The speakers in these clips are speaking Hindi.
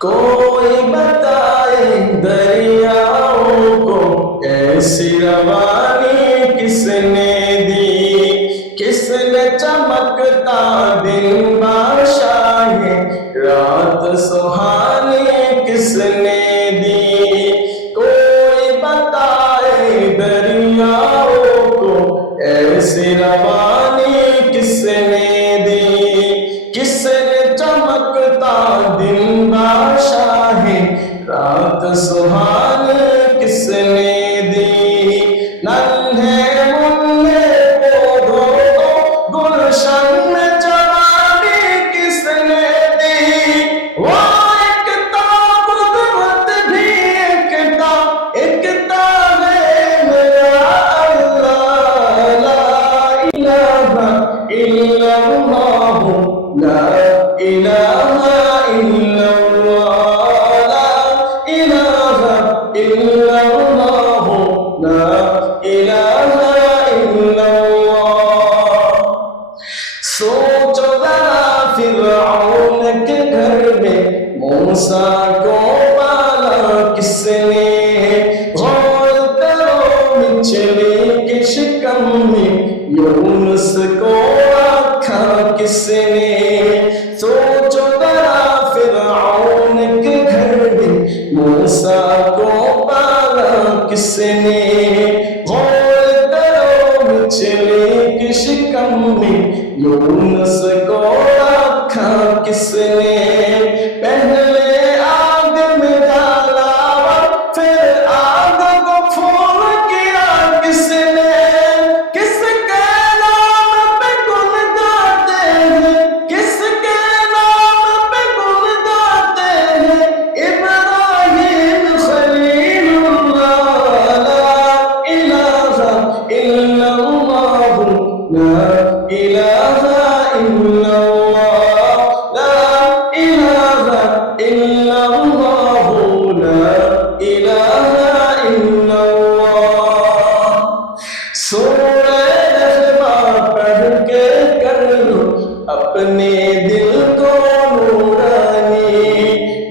कोई बताए दरियाओं को ऐसी रवानी किसने दी, किसने चमकता दिन बादशाहे रात सुहानी किसने दी। कोई बताए दरियाओं को ऐसी रवानी किसने दी, किसने चमकता दिन बादशाहे रात सुहानी किसने दी। नन्हे मुन्ने पौधों को गुलशन में जवानी किसने दी। वो एकता कुदरत भी एकता है मेरा अल्लाह। ला इलाहा इल्लल्लाह, ला इलाहा इल्लल्लाह, ला इलाहा इल्लल्लाह, ला इलाहा इल्लल्लाह। सोचो जरा फिरऔन के घर में मूसा को पाला किसने। गौर करो मछली के शिकम में यूनुस को रखा किसने। सोचो जरा फिरऔन के घर में मूसा को पाला किसने। गौर करो मछली के शिकम में यूनुस को रखा किसने। पहले आग में डाला फिर आग को फूल किया किसने। किसके नाम पे गुन गाते हैं, किसके नाम पे गुन गाते हैं। इब्राहिम खलीलुल्लाह, ला इलाहा इल्लल्लाह, ला इलाहा इल्लल्लाह, ला इलाहा इल्लल्लाह, ला इलाहा इल्लल्लाह। सूरह रहमान पढ़ के कर लो अपने दिल को नूरानी।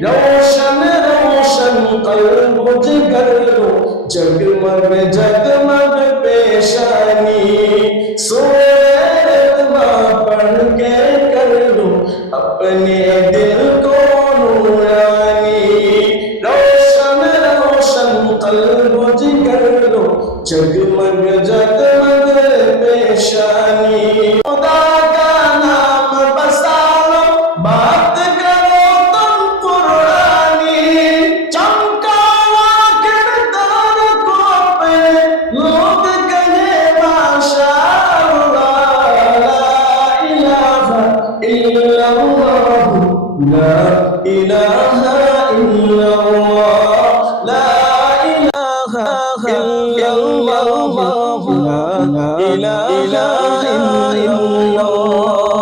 रोशन रोशन कल्ब जिगर लो जगमग जगमग पेशानी। सूरह रहमान पढ़ के कर लो अपने दिल को नूरानी। रोशन रोशन कल्ब जिगर लो जगमग जगमग पेशानी। खुदा का नाम बसा लो बात करो तुम कुरानी। चमका हुआ किरदार को अपने लोग कहे माशाअल्लाह। ला इलाहा इल्लल्लाह, ला इलाहा इल्लल्लाह, ला इलाहा इल्लल्लाह, ला इलाहा इल्लल्लाह।